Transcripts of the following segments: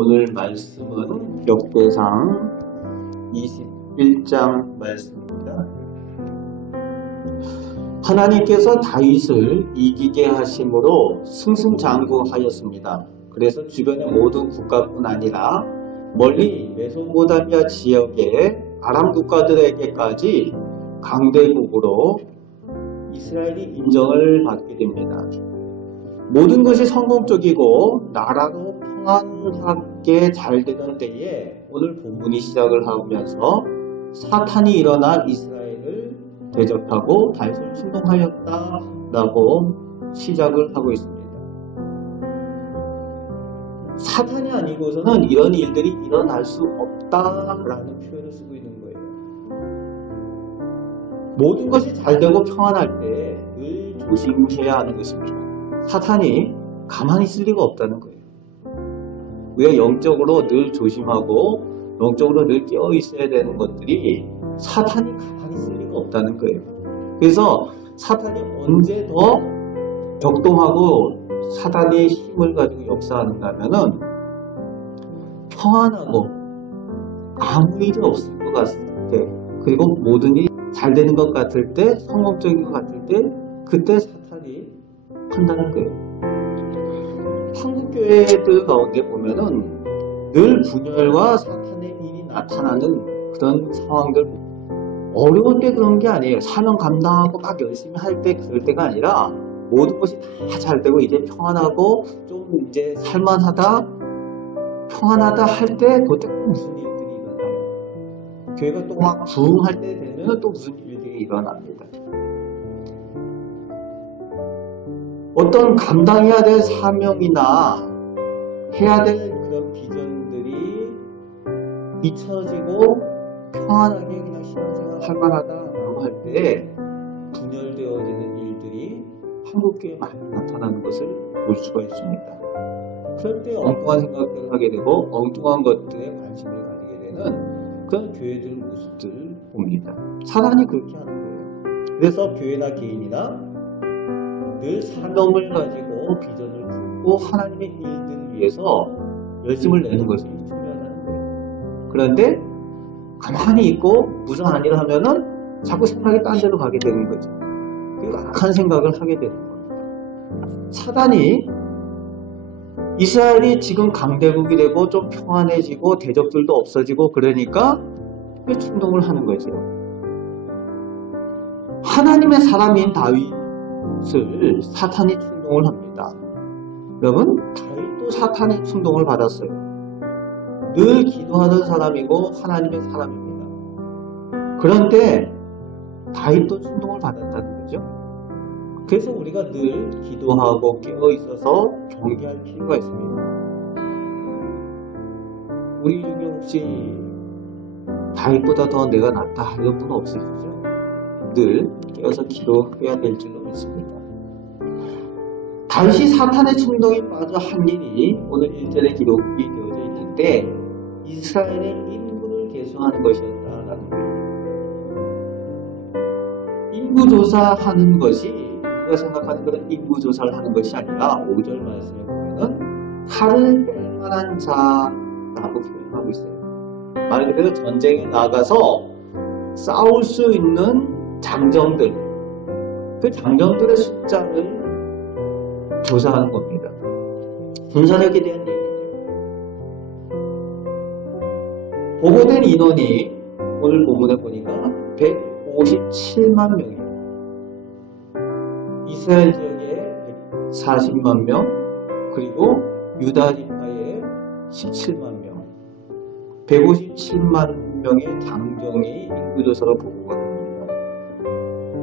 오늘 말씀은 역대상 21장 말씀입니다. 하나님께서 다윗을 이기게 하심으로 승승장구하였습니다. 그래서 주변의 모든 국가뿐 아니라 멀리 메소포타미아 지역의 아람 국가들에게까지 강대국으로 이스라엘이 인정을 받게 됩니다. 모든 것이 성공적이고 나라도 평안하게 잘 되던 때에 오늘 본문이 시작을 하면서 사탄이 일어나 이스라엘을 대적하고 다윗을 충동하였다라고 시작을 하고 있습니다. 사탄이 아니고서는 이런 일들이 일어날 수 없다라는 표현을 쓰고 있는 거예요. 모든 것이 잘 되고 평안할 때 늘 조심해야 하는 것입니다. 사탄이 가만히 있을 리가 없다는 거예요. 우리가 영적으로 늘 조심하고 영적으로 늘 깨어 있어야 되는 것들이 사탄이 가만히 있을 리가 없다는 거예요. 그래서 사탄이 언제 더 격동하고 사탄의 힘을 가지고 역사하는가 하면은 평안하고 아무 일이 없을 것 같을 때, 그리고 모든 일이 잘 되는 것 같을 때, 성공적인 것 같을 때, 그때 사탄이 한다는 거예요. 한국 교회들 가운데 보면은 늘 분열과 사탄의 일이 나타나는 그런 상황들, 어려울 때 그런 게 아니에요. 사명 감당하고 막 열심히 할 때 그럴 때가 아니라 모든 것이 다 잘 되고 이제 평안하고 좀 이제 살만하다, 평안하다 할 때 그때 또 무슨 일들이 일어나요. 교회가 또 막 부흥할 때 되면 또 무슨 일들이 일어납니다. 어떤 감당해야 될 사명이나 해야 될 그런 비전들이 잊혀지고 평안하게 그냥 신앙생활 할 만하다라고 할 때 분열되어지는 일들이 한국교회에 많이 나타나는 것을 볼 수가 있습니다. 그럴 때 엉뚱한 생각들을 하게 되고 엉뚱한 것들에 관심을 가지게 되는 그런 교회들 모습들을 봅니다. 사단이 그렇게 하는 거예요. 그래서 교회나 개인이나 늘 사명을 가지고 비전을 품고 하나님의 일들을 위해서 열심을 내는 것이 중요하다는 거예요. 그런데 가만히 있고 무슨 안 일을 하면은 자꾸 생각이 딴 데로 가게 되는 거죠. 그리고 악한 생각을 하게 되는 겁니다. 사단이 이스라엘이 지금 강대국이 되고 좀 평안해지고 대적들도 없어지고 그러니까 충동을 하는 거죠. 하나님의 사람인 다윗을 사탄이 충동을 합니다. 여러분, 다윗도 사탄의 충동을 받았어요. 늘 기도하는 사람이고 하나님의 사람입니다. 그런데 다윗도 충동을 받았다는 거죠. 그래서 우리가 늘 기도하고 깨어 있어서 경계할 필요가 있습니다. 우리 중에 혹시 다윗보다 더 내가 낫다 하는 분 없으시죠? 늘 깨어서 기도해야 될 줄로 믿습니다. 다윗이 사탄의 충동에 빠져 한 일이 오늘 1절에 기록이 되어져 있는데 이스라엘의 인구를 계수하는 것이었다라는 거예요. 인구조사하는 것이 우리가 생각하는 그런 인구조사를 하는 것이 아니라 5절 말씀에 보면은 칼을 뺄 만한 자라고 표현하고 있어요. 말 그대로 전쟁에 나가서 싸울 수 있는 장정들, 그 장정들의 숫자를 조사하는 겁니다. 군사력에 대한 얘기죠. 보고된 인원이 오늘 본문에 보니까 157만 명이에요. 이스라엘 지역에 140만 명, 그리고 유다 지파에 17만 명, 157만 명의 장정이 인구조사로 보고가 됩니다.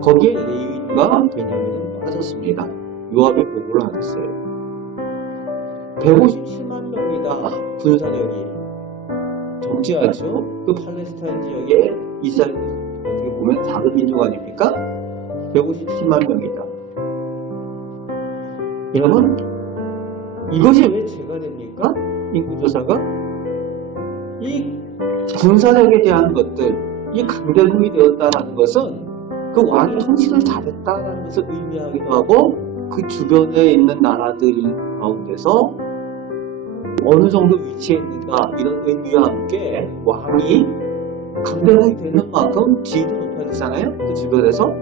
거기에 레위인과 베냐민은 빠졌습니다. 요압이 보고를 안 했어요. 157만 명이다. 군사력이 적지 않죠? 그 팔레스타인 지역에 이스라엘 어떻게 보면 작은 민족 아닙니까? 157만 명이다. 여러분, 이것이 왜 죄가 됩니까? 인구조사가? 이 군사력에 대한 것들, 이 강대국이 되었다는 것은 그 왕이 통치를 잘했다는 것을 의미하기도 하고 그 주변에 있는 나라들 가운데서 어느 정도 위치에 있는가 이런 의미와 함께 왕이 강대국이 되는 만큼 지위도 높아지잖아요. 그 주변에서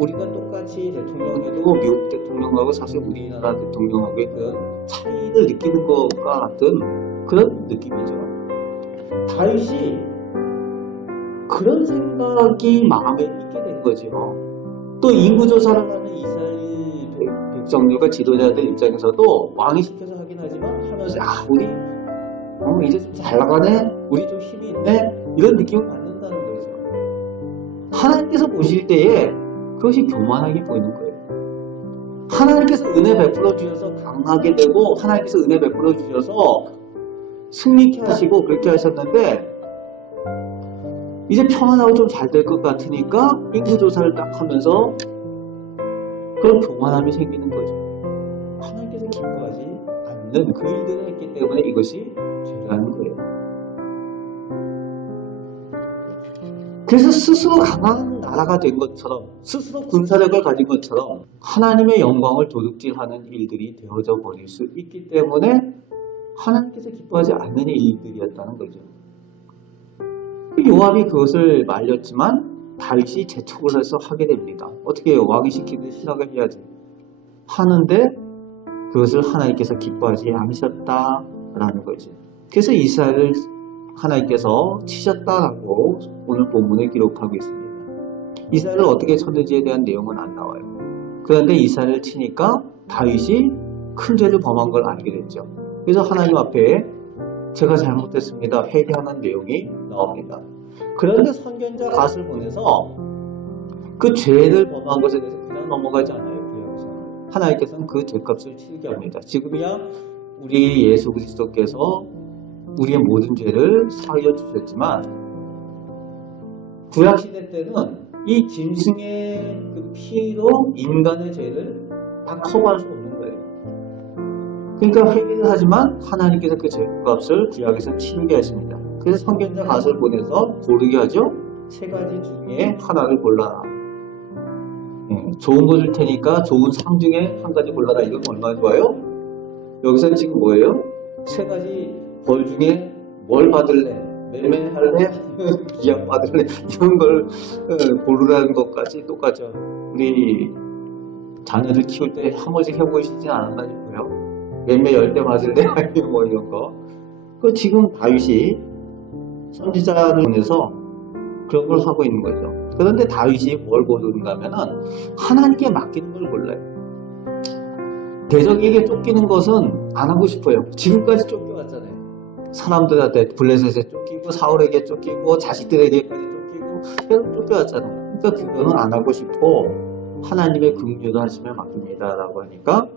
우리가 똑같이 대통령에도 미국 대통령하고 사실 우리나라 대통령하고의 그 차이를 느끼는 것과 같은 그런 느낌이죠. 다윗이 그런 생각이 마음에 있게 된 거죠. 또 인구조사를 하는 이스라엘 백성들과 지도자들 입장에서도 왕이 시켜서 하긴 하지만 하면서 우리 이제 좀 잘 나가네? 우리 좀 힘이 있네? 이런 느낌을 받는다는 거죠. 하나님께서 보실 때에 그것이 교만하게 보이는 거예요. 하나님께서 은혜 베풀어 주셔서 강하게 되고 하나님께서 은혜 베풀어 주셔서 승리케 하시고 그렇게 하셨는데 이제 평안하고 좀 잘 될 것 같으니까 인구조사를 딱 하면서 그런 교만함이 생기는 거죠. 하나님께서 기뻐하지 않는 그 일들을 했기 때문에 이것이 죄라는 거예요. 그래서 스스로 강한 나라가 된 것처럼 스스로 군사력을 가진 것처럼 하나님의 영광을 도둑질하는 일들이 되어져 버릴 수 있기 때문에 하나님께서 기뻐하지 않는 일들이었다는 거죠. 요압이 그것을 말렸지만 다윗이 재촉을 해서 하게 됩니다. 어떻게 해요? 왕이 시키듯이 신학을 해야지. 하는데 그것을 하나님께서 기뻐하지 않으셨다라는 거죠. 그래서 이스라엘을 하나님께서 치셨다라고 오늘 본문에 기록하고 있습니다. 이스라엘을 어떻게 쳤는지에 대한 내용은 안 나와요. 그런데 이스라엘을 치니까 다윗이 큰 죄를 범한 걸 알게 됐죠. 그래서 하나님 앞에 제가 잘못했습니다. 회개하는 내용이 나옵니다. 그런데 선견자 갓을 보내서 그 죄를 범한 것에 대해서 그냥 넘어가지 않아요. 하나님께서는 그 죄값을 치르게 합니다. 지금이야 우리 예수 그리스도께서 우리의 모든 죄를 사하여 주셨지만 구약시대 때는 이 짐승의 그 피로 인간의 죄를 다 커버할 수 없는 거예요. 그러니까 회개를 하지만 하나님께서 그 죄값을 구약에서 치르게 하십니다. 그래서 선견자 갓을 보내서 고르게 하죠. 세 가지 중에 하나를 골라라. 좋은 거 줄 테니까 좋은 상 중에 한 가지 골라라. 이건 얼마나 좋아요? 여기서는 지금 뭐예요? 세 가지 벌 중에 뭘 받을래? 매매할래? 기약 받을래? 이런 걸 고르라는 것까지 똑같죠. 우리 자녀들 키울 때 한 번씩 해보시지 않았나 싶어요. 매매 10대 받을래? 뭐 이런 거. 그 지금 다윗이 선지자를 보내서 그런 걸 하고 있는 거죠. 그런데 다윗이 뭘 고르는가 하면은 하나님께 맡기는 걸 골라요. 대적에게 쫓기는 것은 안 하고 싶어요. 지금까지 쫓겨왔잖아요. 사람들한테 블레셋에 쫓기고 사울에게 쫓기고 자식들에게까지 쫓기고 계속 쫓겨왔잖아요. 그러니까 그거는 안 하고 싶고 하나님의 긍휼을 하시며 맡깁니다 라고 하니까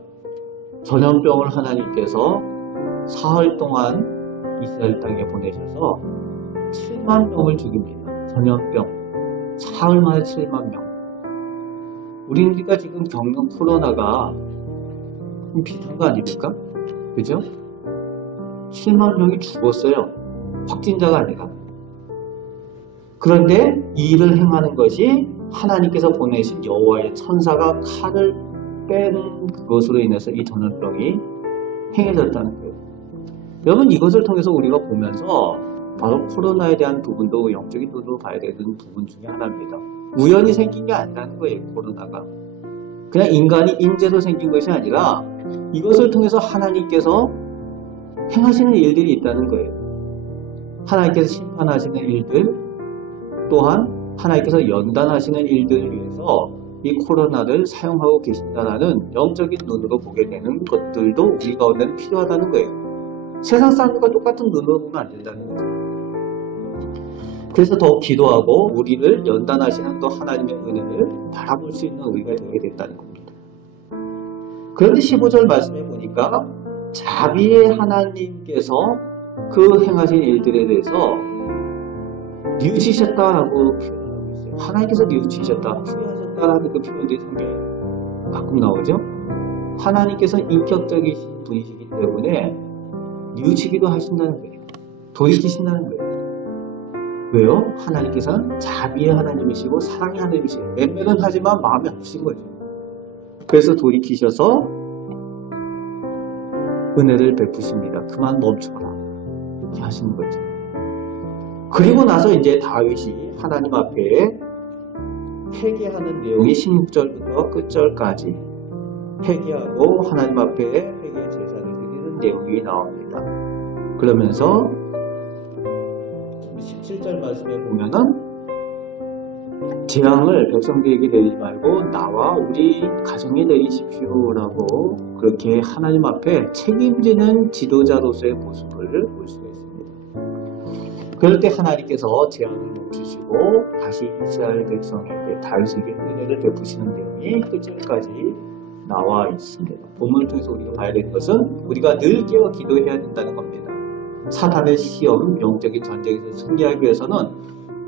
전염병을 하나님께서 사흘 동안 이스라엘 땅에 보내셔서 7만 명을 죽입니다. 전염병. 사흘 만에 7만 명. 우리가 지금 겪는 코로나가 비슷한 거 아닙니까? 그죠? 7만 명이 죽었어요. 확진자가 아니라. 그런데 이 일을 행하는 것이 하나님께서 보내신 여호와의 천사가 칼을 뺀 그것으로 인해서 이 전염병이 행해졌다는 거예요. 여러분 이것을 통해서 우리가 보면서 바로 코로나에 대한 부분도 영적인 눈으로 봐야 되는 부분 중에 하나입니다. 우연히 생긴 게 아니라는 거예요. 코로나가. 그냥 인간이 인재로 생긴 것이 아니라 이것을 통해서 하나님께서 행하시는 일들이 있다는 거예요. 하나님께서 심판하시는 일들 또한 하나님께서 연단하시는 일들을 위해서 이 코로나를 사용하고 계신다는 영적인 눈으로 보게 되는 것들도 우리 가운데는 필요하다는 거예요. 세상 사람들과 똑같은 눈으로 보면 안 된다는 거죠. 그래서 더 기도하고 우리를 연단하시는 또 하나님의 은혜를 바라볼 수 있는 우리가 되게 됐다는 겁니다. 그런데 15절 말씀해 보니까 자비의 하나님께서 그 행하신 일들에 대해서 뉘우치셨다라고 표현하고 있어요. 하나님께서 뉘우치셨다, 후회하셨다라는 그 표현들이 성경에 가끔 나오죠. 하나님께서는 인격적이신 분이시기 때문에 뉘우치기도 하신다는 거예요. 돌이키신다는 거예요. 왜요? 하나님께서는 자비의 하나님이시고 사랑의 하나님이시고 맴매는 하지만 마음이 아프신 거죠. 그래서 돌이키셔서 은혜를 베푸십니다. 그만 멈춰라. 이렇게 하시는 거죠. 그리고 나서 이제 다윗이 하나님 앞에 회개하는 내용이 16절부터 끝절까지 회개하고 하나님 앞에 회개 제사를 드리는 내용이 나옵니다. 그러면서 17절 말씀에 보면은 재앙을 백성들에게 내리지 말고 나와 우리 가정에 내리십시오 라고 그렇게 하나님 앞에 책임지는 지도자로서의 모습을 볼 수가 있습니다. 그럴 때 하나님께서 재앙을 멈추시고 다시 이스라엘 백성에게 다윗에게 은혜를 베푸시는 내용이 끝절까지 나와 있습니다. 본문을 통해서 우리가 봐야 될 것은 우리가 늘 깨어 기도해야 된다는 겁니다. 사탄의 시험, 영적인 전쟁에서 승리하기 위해서는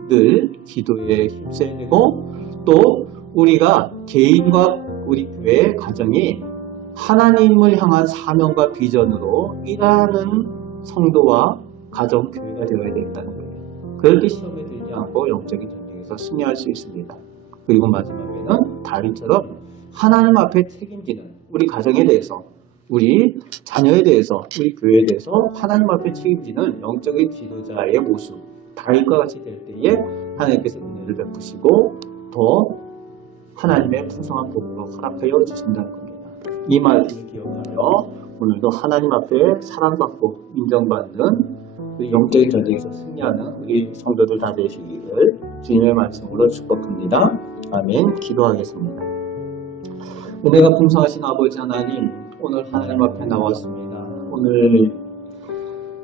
늘 기도에 힘써야 되고 또 우리가 개인과 우리 교회, 가정이 하나님을 향한 사명과 비전으로 일하는 성도와 가정, 교회가 되어야 된다는 거예요. 그럴 때 시험에 들지 않고 영적인 전쟁에서 승리할 수 있습니다. 그리고 마지막에는 다윗처럼 하나님 앞에 책임지는 우리 가정에 대해서, 우리 자녀에 대해서, 우리 교회에 대해서 하나님 앞에 책임지는 영적인 지도자의 모습, 다윗과 같이 될 때에 하나님께서 은혜를 베푸시고 더 하나님의 풍성한 복으로 허락하여 주신다는 겁니다. 이 말씀을 기억하며 오늘도 하나님 앞에 사랑받고 인정받는 우리 영적인 전쟁에서 승리하는 우리 성도들 다 되시기를 주님의 말씀으로 축복합니다. 아멘. 기도하겠습니다. 은혜가 풍성하신 아버지 하나님, 오늘 하나님 앞에 나왔습니다. 오늘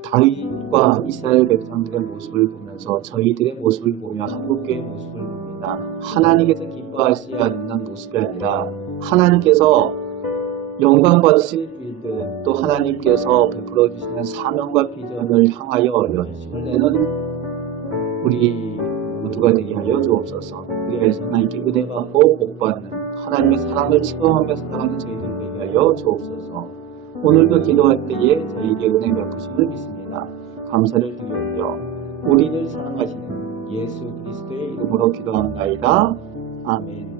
다윗과 이스라엘 백성들의 모습을 보면서 저희들의 모습을 보며 한국교회의 모습을 봅니다. 하나님께서 기뻐하시지 않는 모습이 아니라 하나님께서 영광 받으실 일들, 또 하나님께서 베풀어 주시는 사명과 비전을 향하여 열심을 내는 우리 모두가 되게 하여 주옵소서. 우리 안에서 하나님께 은혜 받고 복 받는 하나님의 사랑을 체험하며 살아가는 저희들 되게 하여 주옵소서. 오늘도 기도할 때에 저희에게 은혜 베푸심을 믿습니다. 감사를 드리며 우리를 사랑하시는 예수 그리스도의 이름으로 기도합나이다. 아멘.